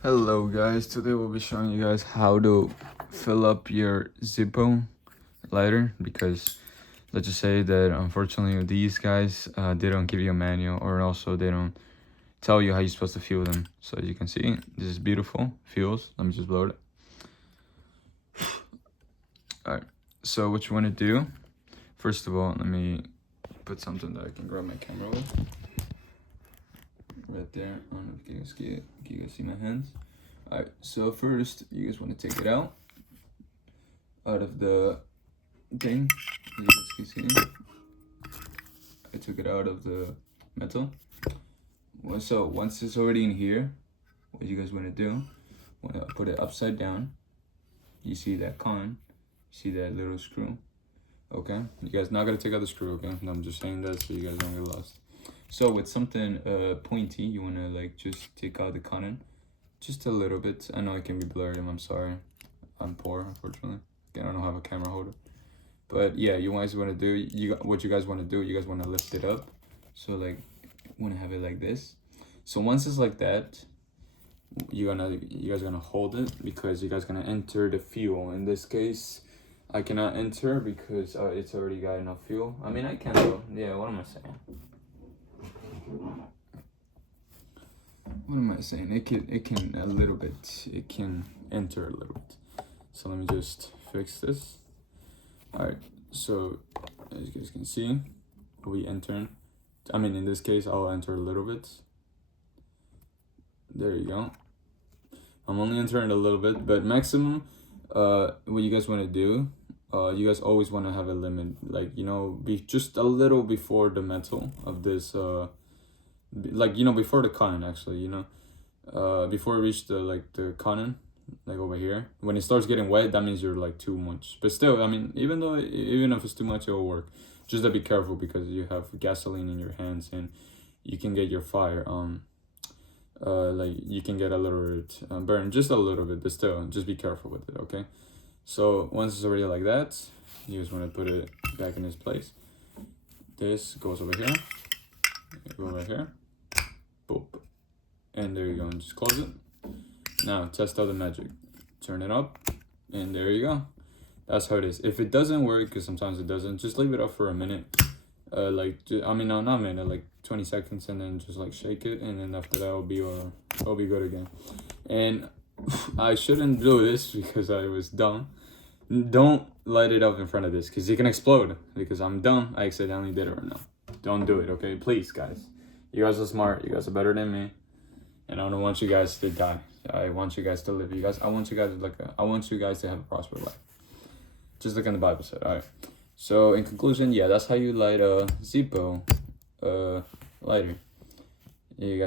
Hello guys, today we'll be showing you guys how to fill up your Zippo lighter, because let's just say that unfortunately these guys they don't give you a manual, or also they don't tell you how you're supposed to fuel them. So as you can see, this is beautiful fuels. Let me just blow it. Alright, so what you want to do, first of all, let me put something that I can grab my camera with. Right there. I don't know if you guys see it. Can you guys see my hands? Alright, so first you guys want to take it out of the thing. As you guys can see, I took it out of the metal. So once it's already in here, what you guys want to do, want to put it upside down. You see that con? See that little screw? Okay, you guys not gonna take out the screw, okay? I'm just saying that so you guys don't get lost. So with something pointy, you want to like just take out the cotton just a little bit. I know it can be blurry, and I'm sorry, I'm poor unfortunately. Again, I don't have a camera holder, but yeah, you guys want to do, what you guys want to do, you guys want to lift it up. So like, want to have it like this. So once it's like that, you guys are gonna hold it, because you guys gonna enter the fuel. In this case, I cannot enter because it's already got enough fuel. I mean, I can though. Yeah, what am I saying? What am I saying? It can a little bit. It can enter a little bit. So let me just fix this. All right. So as you guys can see, we enter. I mean, in this case, I'll enter a little bit. There you go. I'm only entering a little bit, but maximum. What you guys want to do? You guys always want to have a limit, like, you know, be just a little before the metal of this. Like, you know, before the cotton, actually, you know, before it reach the cotton, like over here. When it starts getting wet, that means you're like too much. But still, I mean, even if it's too much, it'll work. Just to be careful, because you have gasoline in your hands and you can get your fire like you can get a little bit burned, just a little bit, but still, just be careful with it, okay? So once it's already like that, you just want to put it back in its place. This goes over here, go right here, boop, and there you go, and just close it. Now test out the magic, turn it up, and there you go. That's how it is. If it doesn't work, because sometimes it doesn't, just leave it up for a minute. Like, I mean, no, not a minute, like 20 seconds, and then just like shake it, and then after that it'll be good again. And I shouldn't do this because I was dumb. Don't light it up in front of this, because it can explode. Because I'm dumb, I accidentally did it right now. Don't do it, okay? Please, guys. You guys are smart. You guys are better than me, and I don't want you guys to die. I want you guys to live. I want you guys to have a prosperous life. Just like in the Bible said. All right. So in conclusion, yeah, that's how you light a Zippo lighter. You guys